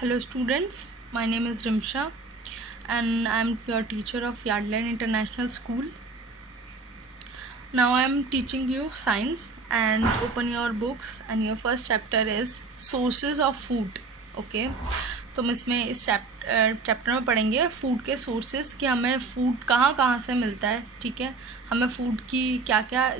Hello students, my name is Rimsha and I am your teacher of Yardline International School. Now I am teaching you science and open your books and your first chapter is sources of food. Okay, तो हम इसमें इस chapter में पढ़ेंगे food के sources कि हमें food कहाँ कहाँ से मिलता है. ठीक है, हमें फूड की क्या क्या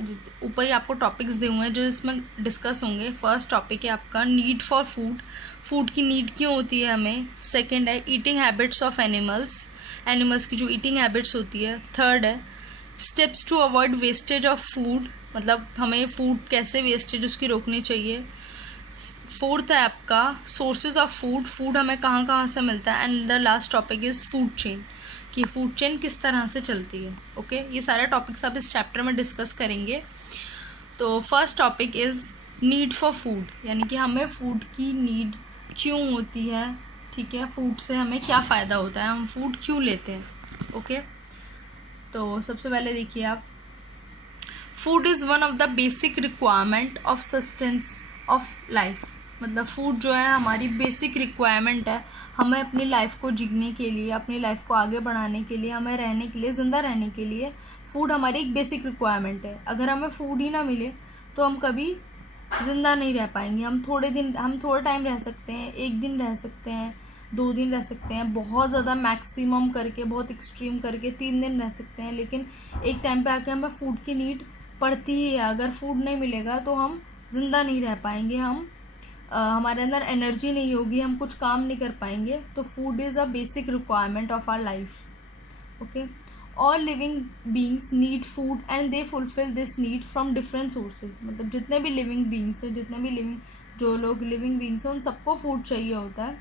ऊपर ही आपको टॉपिक्स दिए हुए हैं जो इसमें डिस्कस होंगे. फर्स्ट टॉपिक है आपका नीड फॉर फूड. फूड की नीड क्यों होती है हमें. सेकंड है ईटिंग हैबिट्स ऑफ एनिमल्स की जो ईटिंग हैबिट्स होती है. थर्ड है steps to avoid wastage of food, मतलब हमें फूड कैसे वेस्टेज उसकी रोकनी चाहिए. फोर्थ है आपका सोर्सेज ऑफ फूड हमें कहाँ कहाँ से मिलता है. And the last topic is food chain, कि फूड चेन किस तरह से चलती है. ओके, ये सारे टॉपिक्स आप इस चैप्टर में डिस्कस करेंगे. तो first topic is need for food, यानी कि हमें फूड की नीड क्यों होती है. ठीक है, फूड से हमें क्या फ़ायदा होता है, हम फूड क्यों लेते हैं. ओके, तो सबसे पहले देखिए आप, food is one of the basic requirement of sustains of life. मतलब फूड जो है हमारी बेसिक रिक्वायरमेंट है. हमें अपनी लाइफ को जीने के लिए, अपनी लाइफ को आगे बढ़ाने के लिए, हमें रहने के लिए, ज़िंदा रहने के लिए फूड हमारी एक बेसिक रिक्वायरमेंट है. अगर हमें फूड ही ना मिले तो हम कभी ज़िंदा नहीं रह पाएंगे. हम थोड़े टाइम रह सकते हैं, 1 दिन रह सकते हैं, 2 दिन रह सकते हैं, बहुत ज़्यादा मैक्सिमम करके, बहुत एक्सट्रीम करके 3 दिन रह सकते हैं. लेकिन एक टाइम पे आके हमें फ़ूड की नीड पड़ती ही है. अगर फूड नहीं मिलेगा तो हम ज़िंदा नहीं रह पाएंगे, हमारे अंदर एनर्जी नहीं होगी, हम कुछ काम नहीं कर पाएंगे. तो food is a basic requirement of our life. Okay, all living beings need food and they fulfil this need from different sources. मतलब जितने भी लिविंग बींग्स हैं, जो लोग लिविंग बींग्स हैं, उन सबको फूड चाहिए होता है.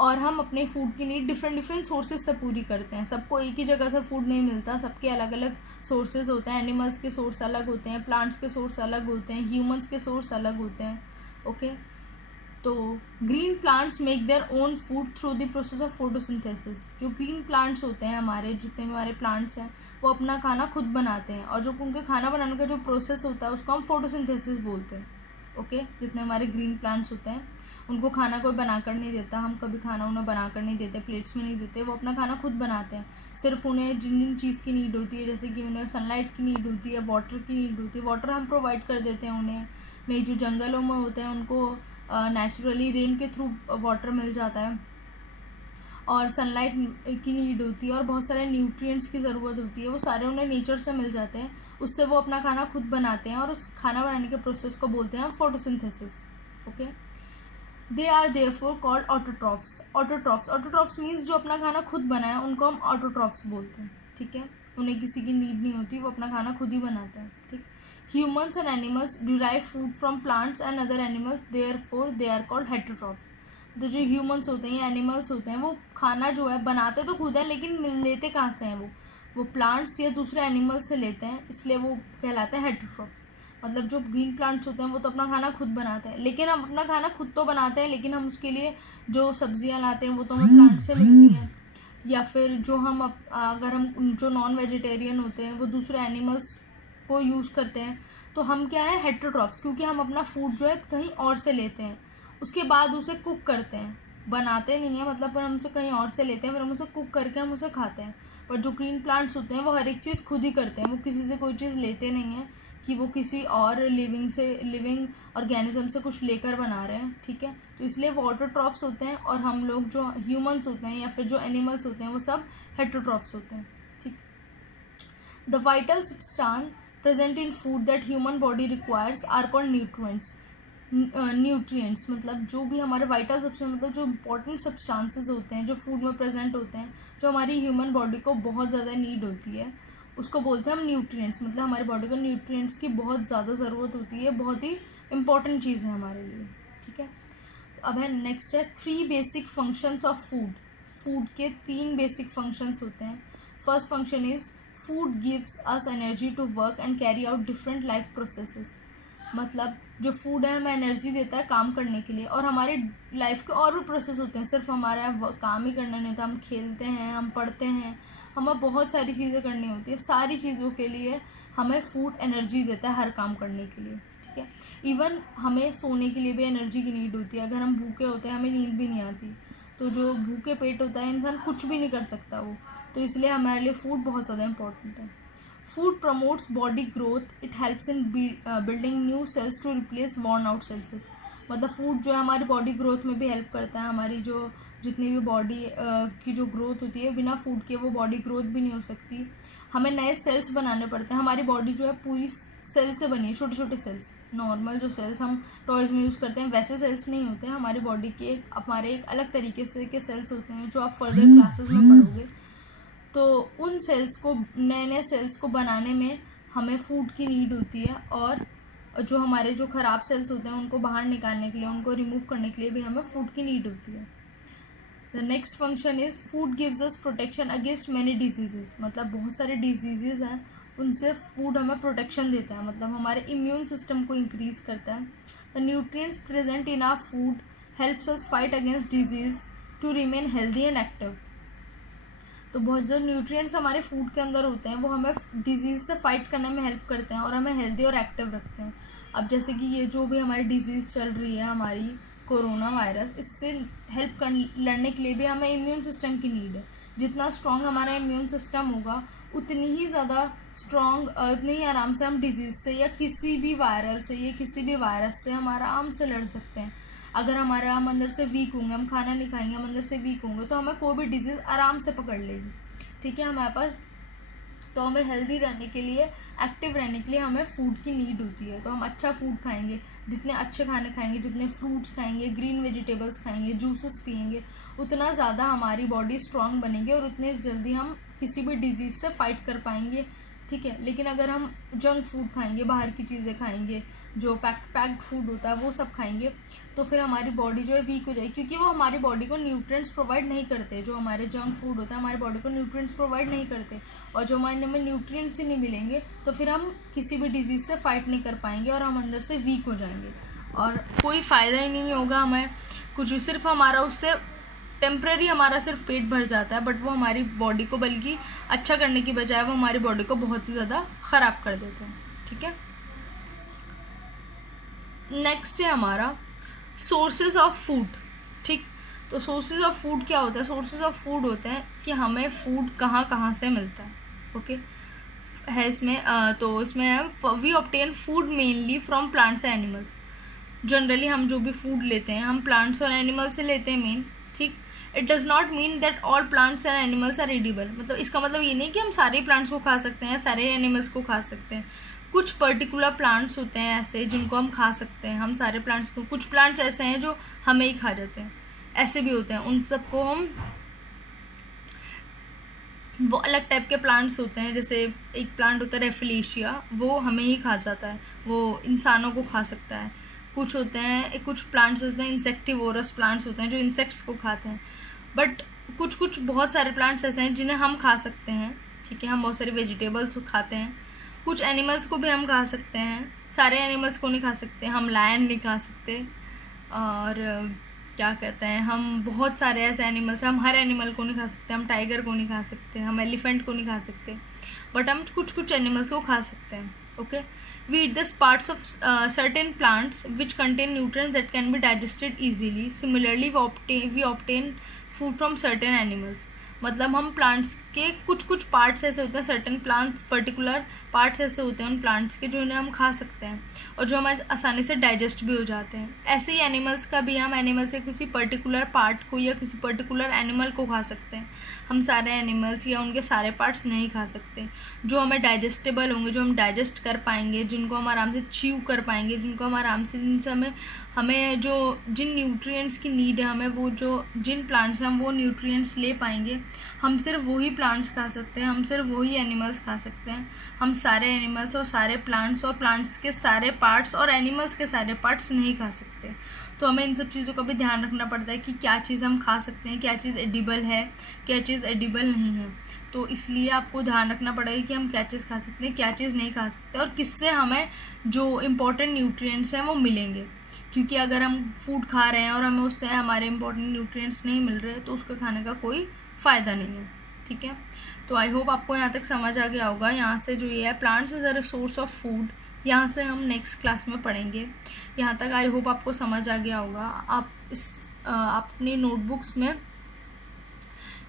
और हम अपने फूड की नीड डिफरेंट सोर्सेज से पूरी करते हैं. सबको एक ही जगह से फूड नहीं मिलता, सबके अलग अलग सोर्सेज होते हैं. एनिमल्स के सोर्स अलग होते हैं, प्लांट्स के सोर्स अलग होते हैं, ह्यूमंस के सोर्स अलग होते हैं. ओके, तो green plants make their own food through the process of photosynthesis. जो ग्रीन प्लांट्स होते हैं, हमारे जितने भी हमारे प्लांट्स हैं, वो अपना खाना खुद बनाते हैं. और जो उनके खाना बनाने का जो प्रोसेस होता है उसको हम फोटोसिंथेसिस बोलते हैं. ओके, जितने हमारे ग्रीन प्लांट्स होते हैं उनको खाना कोई बना कर नहीं देता. हम कभी खाना उन्हें बना कर नहीं देते, प्लेट्स में नहीं देते. वो अपना खाना खुद बनाते हैं. सिर्फ उन्हें जिन जिन चीज़ की नीड होती है, जैसे कि उन्हें सनलाइट की नीड होती है, वाटर की नीड होती है, वाटर हम प्रोवाइड कर देते हैं उन्हें. नहीं, जो जंगलों में होते हैं उनको नेचुरली रेन के थ्रू वाटर मिल जाता है. और सनलाइट की नीड होती है, और बहुत सारे न्यूट्रिएंट्स की ज़रूरत होती है, वो सारे उन्हें नेचर से मिल जाते हैं. उससे वो अपना खाना खुद बनाते हैं और उस खाना बनाने के प्रोसेस को बोलते हैं हम photosynthesis. Okay, they are therefore called autotrophs. Autotrophs means जो अपना खाना खुद बनाए उनको हम ऑटोट्रॉफ्स बोलते हैं. ठीक है, उन्हें किसी की नीड नहीं होती, वो अपना खाना खुद ही बनाते हैं. ठीक, humans and animals derive food from plants and other animals, therefore they are called heterotrophs. तो जो ह्यूमन्स होते हैं या एनिमल्स होते हैं, वो खाना जो है बनाते तो खुद है, लेकिन लेते कहाँ से हैं वो प्लांट्स या दूसरे एनिमल्स से लेते हैं, इसलिए वो कहलाते हैं हेटेरोट्रॉफ्स. मतलब जो ग्रीन प्लांट्स होते हैं वो तो अपना खाना खुद बनाते हैं, लेकिन हम अपना खाना खुद तो बनाते हैं, लेकिन हम उसके लिए जो सब्जियां लाते हैं वो तो हमें प्लांट से मिलती हैं. या फिर जो अगर हम जो नॉन वेजिटेरियन होते हैं वो दूसरे एनिमल्स को यूज़ करते हैं, तो हम क्या है, हेटेरोट्रॉफ्स. क्योंकि हम अपना फूड जो है कहीं और से लेते हैं, उसके बाद उसे कुक करते हैं, बनाते नहीं हैं मतलब, पर हम उसे कहीं और से लेते हैं, फिर हम उसे कुक करके हम उसे खाते हैं. पर जो ग्रीन प्लांट्स होते हैं वो हर एक चीज़ खुद ही करते हैं, वो किसी से कोई चीज़ लेते नहीं हैं कि वो किसी और लिविंग ऑर्गेनिज्म से कुछ लेकर बना रहे हैं. ठीक है, तो इसलिए वो ऑटोट्रॉफ्स होते हैं. और हम लोग जो ह्यूमंस होते हैं या फिर जो एनिमल्स होते हैं वो सब हेटेरोट्रॉफ्स होते हैं. ठीक, the vital substance present in food that human body requires are called nutrients. मतलब जो भी हमारे वाइटल सब्सटेंस, मतलब जो इंपॉर्टेंट सब्सटेंसेस होते हैं जो फूड में प्रेजेंट होते हैं, जो हमारी ह्यूमन बॉडी को बहुत ज़्यादा नीड होती है, उसको बोलते हैं हम न्यूट्रिएंट्स. मतलब हमारी बॉडी को न्यूट्रिएंट्स की बहुत ज़्यादा ज़रूरत होती है, बहुत ही इंपॉर्टेंट चीज़ है हमारे लिए. ठीक है, अब है नेक्स्ट है 3 basic functions of food. Food के 3 बेसिक फंक्शंस होते हैं. First function is food gives us energy to work and carry out different life processes. मतलब जो फूड है हमें एनर्जी देता है काम करने के लिए, और हमारे लाइफ के और भी प्रोसेस होते हैं. सिर्फ हमारा काम ही करना नहीं होता, हम खेलते हैं, हम पढ़ते हैं, हमें बहुत सारी चीज़ें करनी होती है. सारी चीज़ों के लिए हमें फूड एनर्जी देता है हर काम करने के लिए. ठीक ठीक है। इवन हमें सोने के लिए भी एनर्जी की नीड होती है। अगर हम भूखे होते हैं हमें नींद भी नहीं आती, तो जो भूखे पेट होता है इंसान कुछ भी नहीं कर सकता वो, तो इसलिए हमारे लिए फूड बहुत ज़्यादा इंपॉर्टेंट है। Food promotes body growth, it helps in building new cells to replace worn out cells. मतलब फूड जो है हमारी बॉडी ग्रोथ में भी हेल्प करता है। हमारी जो जितनी भी बॉडी की जो ग्रोथ होती है, बिना फूड के वो बॉडी ग्रोथ भी नहीं हो सकती। हमें नए सेल्स बनाने पड़ते हैं। हमारी बॉडी जो है पूरी सेल से बनी है, छोटे छोटे सेल्स। नॉर्मल जो सेल्स हम टॉयज़ में यूज़ करते हैं वैसे सेल्स नहीं होते हैं। हमारी बॉडी के हमारे एक अलग तरीके से के सेल्स होते हैं जो आप फर्दर क्लासेस में पढ़ोगे। तो उन सेल्स को, नए नए सेल्स को बनाने में हमें फूड की नीड होती है, और जो हमारे जो ख़राब सेल्स होते हैं उनको बाहर निकालने के लिए, उनको रिमूव करने के लिए भी हमें फूड की नीड होती है। The next function is food gives us protection against many diseases. मतलब बहुत सारे डिजीजेज हैं, उनसे फूड हमें प्रोटेक्शन देता है, मतलब हमारे इम्यून सिस्टम को इंक्रीज करता है। The nutrients present in our food helps us fight against disease to remain healthy and active. तो बहुत जो न्यूट्रिएंट्स हमारे फूड के अंदर होते हैं वो हमें डिजीज़ से फाइट करने में हेल्प करते हैं और हमें हेल्दी और एक्टिव रखते हैं। अब जैसे कि ये जो भी हमारी डिजीज़ चल रही है, हमारी कोरोना वायरस, इससे हेल्प कर लड़ने के लिए भी हमें इम्यून सिस्टम की नीड है। जितना स्ट्रॉन्ग हमारा इम्यून सिस्टम होगा उतनी ही ज़्यादा स्ट्रॉन्ग, उतनी ही आराम से हम डिजीज़ से या किसी भी वायरल से या किसी भी वायरस से हम आराम से लड़ सकते हैं। अगर हम अंदर से वीक होंगे, हम खाना नहीं खाएंगे, हम अंदर से वीक होंगे, तो हमें कोई भी डिजीज़ आराम से पकड़ लेगी, ठीक है, हमारे पास। तो हमें हेल्दी रहने के लिए, एक्टिव रहने के लिए हमें फूड की नीड होती है। तो हम अच्छा फूड खाएंगे, जितने अच्छे खाने खाएंगे, जितने फ्रूट्स खाएंगे, ग्रीन वेजिटेबल्स खाएंगे, जूसेस पिएंगे, उतना ज़्यादा हमारी बॉडी स्ट्रांग बनेगी और उतने जल्दी हम किसी भी डिजीज़ से फाइट कर पाएंगे, ठीक है। लेकिन अगर हम जंक फूड खाएंगे, बाहर की चीज़ें खाएंगे, जो पैक्ड फूड होता है वो सब खाएंगे, तो फिर हमारी बॉडी जो है वीक हो जाएगी, क्योंकि वो हमारी बॉडी को न्यूट्रिएंट्स प्रोवाइड नहीं करते। जो हमारे जंक फूड होता है हमारी बॉडी को न्यूट्रिएंट्स प्रोवाइड नहीं करते, और जो हमें न्यूट्रिएंट्स ही नहीं मिलेंगे तो फिर हम किसी भी डिजीज़ से फाइट नहीं कर पाएंगे और हम अंदर से वीक हो जाएंगे और कोई फ़ायदा ही नहीं होगा हमें कुछ भी। सिर्फ हमारा उससे टेम्प्रेरी हमारा सिर्फ पेट भर जाता है, बट वो हमारी बॉडी को बल्कि अच्छा करने की बजाय वो हमारी बॉडी को बहुत ही ज़्यादा ख़राब कर देते हैं, ठीक है। नेक्स्ट है हमारा सोर्सेज ऑफ फूड, ठीक। तो सोर्सेज ऑफ फूड क्या होता है? सोर्सेज ऑफ फूड होते हैं कि हमें फूड कहाँ कहाँ से मिलता है, ओके है इसमें। तो इसमें we obtain food mainly from plants and animals. Generally हम जो भी फूड लेते हैं हम प्लांट्स और एनिमल्स से लेते हैं मेन, ठीक। It does not mean that all plants and animals are edible. मतलब इसका मतलब ये नहीं कि हम सारे प्लांट्स को खा सकते हैं, सारे एनिमल्स को खा सकते हैं। कुछ पर्टिकुलर प्लांट्स होते हैं ऐसे जिनको हम खा सकते हैं, हम सारे प्लांट्स को। कुछ प्लांट्स ऐसे हैं जो हमें ही खा जाते हैं, ऐसे भी होते हैं। उन सबको हम, वो अलग टाइप के प्लांट्स होते हैं। जैसे एक प्लांट होता है रेफिलेशिया, वो हमें ही खा जाता है, वो इंसानों को खा सकता है। कुछ होते हैं, कुछ प्लांट्स होते हैं इंसेक्टिवोरस प्लांट्स होते हैं जो इंसेक्ट्स को खाते हैं। बट कुछ बहुत सारे प्लांट्स ऐसे हैं जिन्हें हम खा सकते हैं, ठीक है। हम बहुत सारे वेजिटेबल्स खाते हैं। कुछ एनिमल्स को भी हम खा सकते हैं, सारे एनिमल्स को नहीं खा सकते। हम लायन नहीं खा सकते, और क्या कहते हैं, हम बहुत सारे ऐसे एनिमल्स हैं, हम हर एनिमल को नहीं खा सकते। हम टाइगर को नहीं खा सकते, हम एलिफेंट को नहीं खा सकते, बट हम कुछ एनिमल्स को खा सकते हैं, okay. We eat the parts of certain plants which contain nutrients that can be digested easily. Similarly, we obtain food from certain animals. मतलब हम प्लांट्स के कुछ पार्ट्स ऐसे होते हैं, सर्टेन प्लांट्स, पर्टिकुलर पार्ट्स ऐसे होते हैं उन प्लांट्स के जो इन्हें हम खा सकते हैं और जो हमारे आसानी से डाइजेस्ट भी हो जाते हैं। ऐसे ही एनिमल्स का भी, हम एनिमल्स के किसी पर्टिकुलर पार्ट को या किसी पर्टिकुलर एनिमल को खा सकते हैं। हम सारे एनिमल्स या उनके सारे पार्ट्स नहीं खा सकते। जो हमें डाइजेस्टेबल होंगे, जो हम डाइजेस्ट कर पाएंगे, जिनको हम आराम से च्यू कर पाएंगे, जिनको हम आराम से, जिनसे हमें जो जिन न्यूट्रिएंट्स की नीड है, हमें वो जो जिन प्लांट्स हैं हम वो न्यूट्रिएंट्स ले पाएंगे, हम सिर्फ वही प्लांट्स खा सकते हैं, हम सिर्फ वही एनिमल्स खा सकते हैं। हम सारे एनिमल्स और सारे प्लांट्स और प्लांट्स के सारे पार्ट्स और एनिमल्स के सारे पार्ट्स नहीं खा सकते। तो हमें इन सब चीज़ों का भी ध्यान रखना पड़ता है कि क्या चीज़ हम खा सकते हैं, क्या चीज़ एडिबल है, क्या चीज़ एडिबल नहीं है। तो इसलिए आपको ध्यान रखना पड़ेगा कि हम क्या चीज़ खा सकते हैं, क्या चीज़ नहीं खा सकते, और किससे हमें जो इम्पोर्टेंट न्यूट्रिएंट्स हैं वो मिलेंगे। क्योंकि अगर हम फूड खा रहे हैं और हमें उससे हमारे इंपॉर्टेंट न्यूट्रिएंट्स नहीं मिल रहे तो उसका खाने का कोई फ़ायदा नहीं है, ठीक है। तो आई होप आपको यहाँ तक समझ आ गया होगा। यहाँ से जो ये है, plants is a source of food यहाँ से हम नेक्स्ट क्लास में पढ़ेंगे। यहाँ तक आई होप आपको समझ आ गया होगा। आप अपनी नोटबुक्स में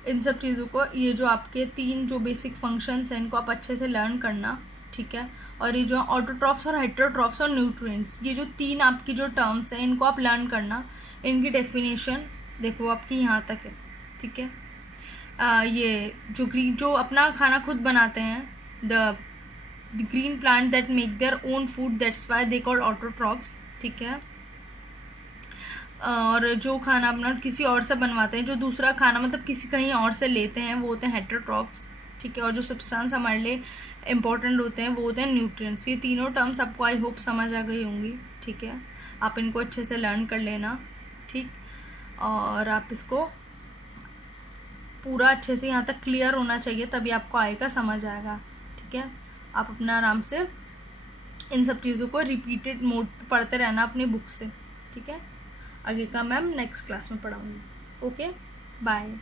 इन सब चीज़ों को, ये जो आपके 3 जो बेसिक फंक्शंस हैं इनको आप अच्छे से लर्न करना, ठीक है। और ये जो ऑटोट्रॉफ्स और हेटेरोट्रॉफ्स और न्यूट्रिएंट्स, ये जो 3 आपकी जो टर्म्स हैं इनको आप लर्न करना। इनकी डेफिनेशन देखो आपकी यहाँ तक है, ठीक है। ये जो अपना खाना खुद बनाते हैं, the green plant that make their own food, that's why they called autotrophs, ठीक है। और जो खाना अपना किसी और से बनवाते हैं, जो दूसरा खाना मतलब किसी कहीं और से लेते हैं, वो होते हैं हेटेरोट्रॉफ्स, ठीक है। और जो सब्सटेंस हमारे लिए इंपॉर्टेंट होते हैं वो होते हैं न्यूट्रिएंट्स। ये तीनों टर्म्स आपको आई होप समझ आ गई होंगी, ठीक है। आप इनको अच्छे से लर्न कर लेना, ठीक। और आप इसको पूरा अच्छे से यहाँ तक क्लियर होना चाहिए, तभी आपको आएगा, समझ आएगा, ठीक है। आप अपना आराम से इन सब चीज़ों को रिपीटेड मोड पे पढ़ते रहना अपनी बुक से, ठीक है। आगे का मैम नेक्स्ट क्लास में पढ़ाऊँगी। Okay, bye.